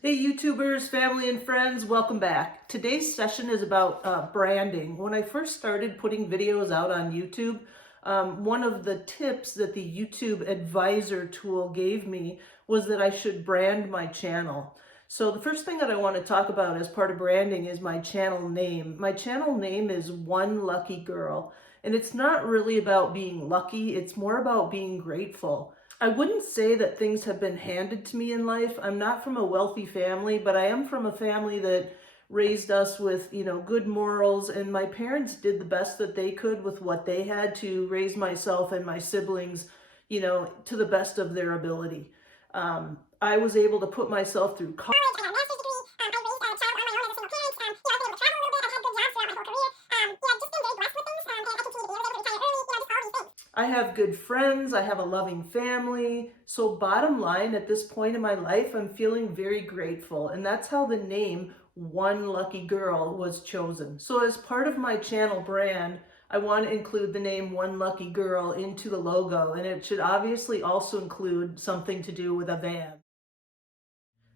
Hey YouTubers, family and friends, welcome back. Today's session is about branding. When I first started putting videos out on YouTube, one of the tips that the YouTube advisor tool gave me was that I should brand my channel. So the first thing that I want to talk about as part of branding is my channel name. My channel name is One Lucky Girl, and it's not really about being lucky, it's more about being grateful. I wouldn't say that things have been handed to me in life. I'm not from a wealthy family, but I am from a family that raised us with, good morals, and my parents did the best that they could with what they had to raise myself and my siblings, to the best of their ability. I was able to put myself through college. I have good friends, I have a loving family. So bottom line, at this point in my life, I'm feeling very grateful. And that's how the name One Lucky Girl was chosen. So as part of my channel brand, I want to include the name One Lucky Girl into the logo. And it should obviously also include something to do with a van.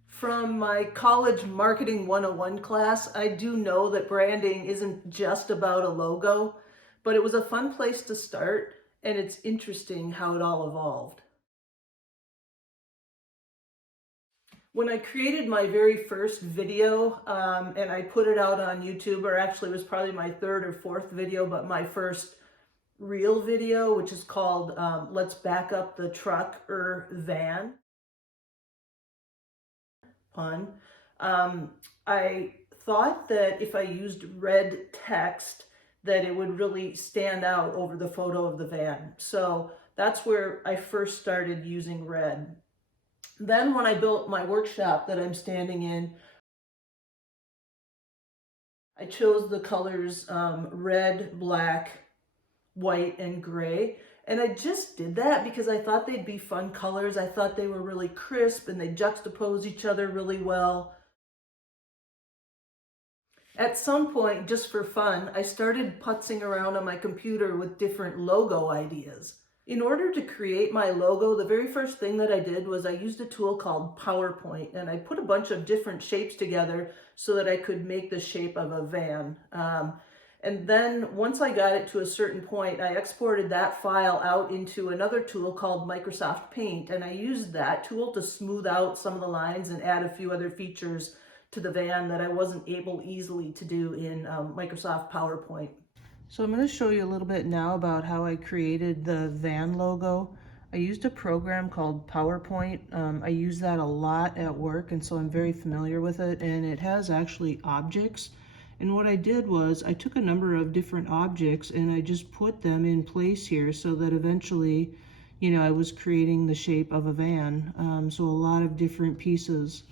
From my college marketing 101 class, I do know that branding isn't just about a logo, but it was a fun place to start, and it's interesting how it all evolved. When I created my very first video and I put it out on YouTube, or actually it was probably my third or fourth video, but my first real video, which is called Let's Back Up the Truck or Van. Pun. I thought that if I used red text, that it would really stand out over the photo of the van. So that's where I first started using red. Then when I built my workshop that I'm standing in, I chose the colors red, black, white, and gray. And I just did that because I thought they'd be fun colors. I thought they were really crisp and they juxtapose each other really well. At some point, just for fun, I started putzing around on my computer with different logo ideas. In order to create my logo, the very first thing that I did was I used a tool called PowerPoint, and I put a bunch of different shapes together so that I could make the shape of a van. And then once I got it to a certain point, I exported that file out into another tool called Microsoft Paint, and I used that tool to smooth out some of the lines and add a few other features to the van that I wasn't able easily to do in Microsoft PowerPoint. So I'm going to show you a little bit now about how I created the van logo. I used a program called PowerPoint. I use that a lot at work, and so I'm very familiar with it, and it has actually objects. And what I did was I took a number of different objects and I just put them in place here so that eventually, I was creating the shape of a van. So a lot of different pieces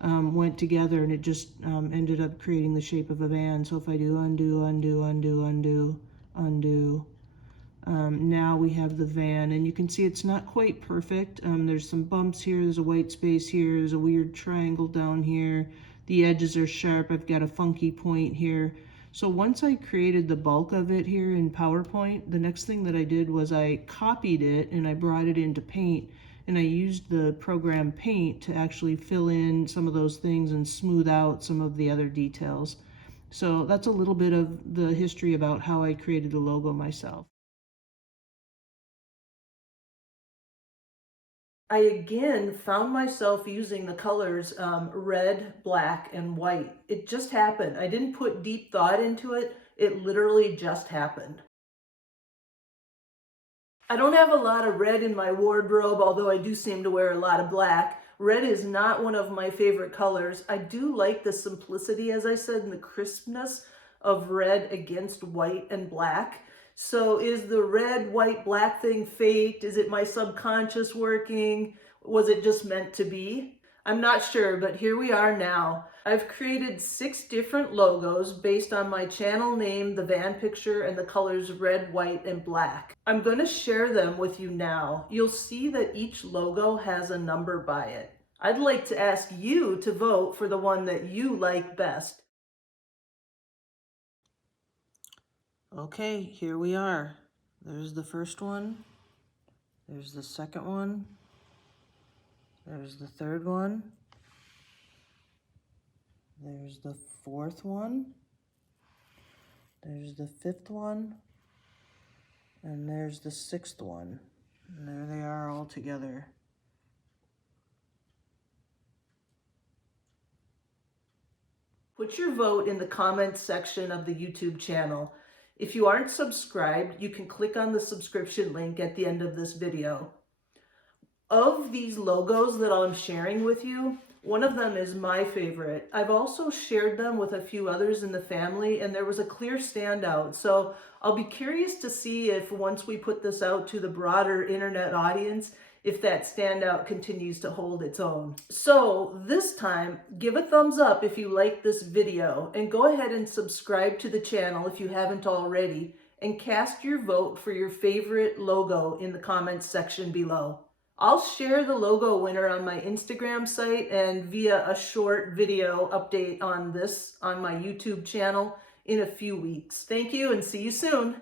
went together, and it just ended up creating the shape of a van. So if I do undo, undo, undo, undo, undo, now we have the van, and you can see it's not quite perfect. There's some bumps here, there's a white space here, there's a weird triangle down here, the edges are sharp, I've got a funky point here. So once I created the bulk of it here in PowerPoint, the next thing that I did was I copied it and I brought it into Paint, and I used the program Paint to actually fill in some of those things and smooth out some of the other details. So that's a little bit of the history about how I created the logo myself. I again found myself using the colors red, black, and white. It just happened. I didn't put deep thought into it. It literally just happened. I don't have a lot of red in my wardrobe, although I do seem to wear a lot of black. Red is not one of my favorite colors. I do like the simplicity, as I said, and the crispness of red against white and black. So is the red, white, black thing fate? Is it my subconscious working? Was it just meant to be? I'm not sure, but here we are now. I've created 6 different logos based on my channel name, the van picture, and the colors red, white, and black. I'm going to share them with you now. You'll see that each logo has a number by it. I'd like to ask you to vote for the one that you like best. Okay, here we are. There's the first one. There's the second one. There's the third one. There's the fourth one. There's the fifth one. And there's the sixth one. And there they are all together. Put your vote in the comments section of the YouTube channel. If you aren't subscribed, you can click on the subscription link at the end of this video. Of these logos that I'm sharing with you, one of them is my favorite. I've also shared them with a few others in the family, and there was a clear standout. So I'll be curious to see if once we put this out to the broader internet audience, if that standout continues to hold its own. So this time, give a thumbs up if you like this video, and go ahead and subscribe to the channel if you haven't already, and cast your vote for your favorite logo in the comments section below. I'll share the logo winner on my Instagram site and via a short video update on this on my YouTube channel in a few weeks. Thank you and see you soon.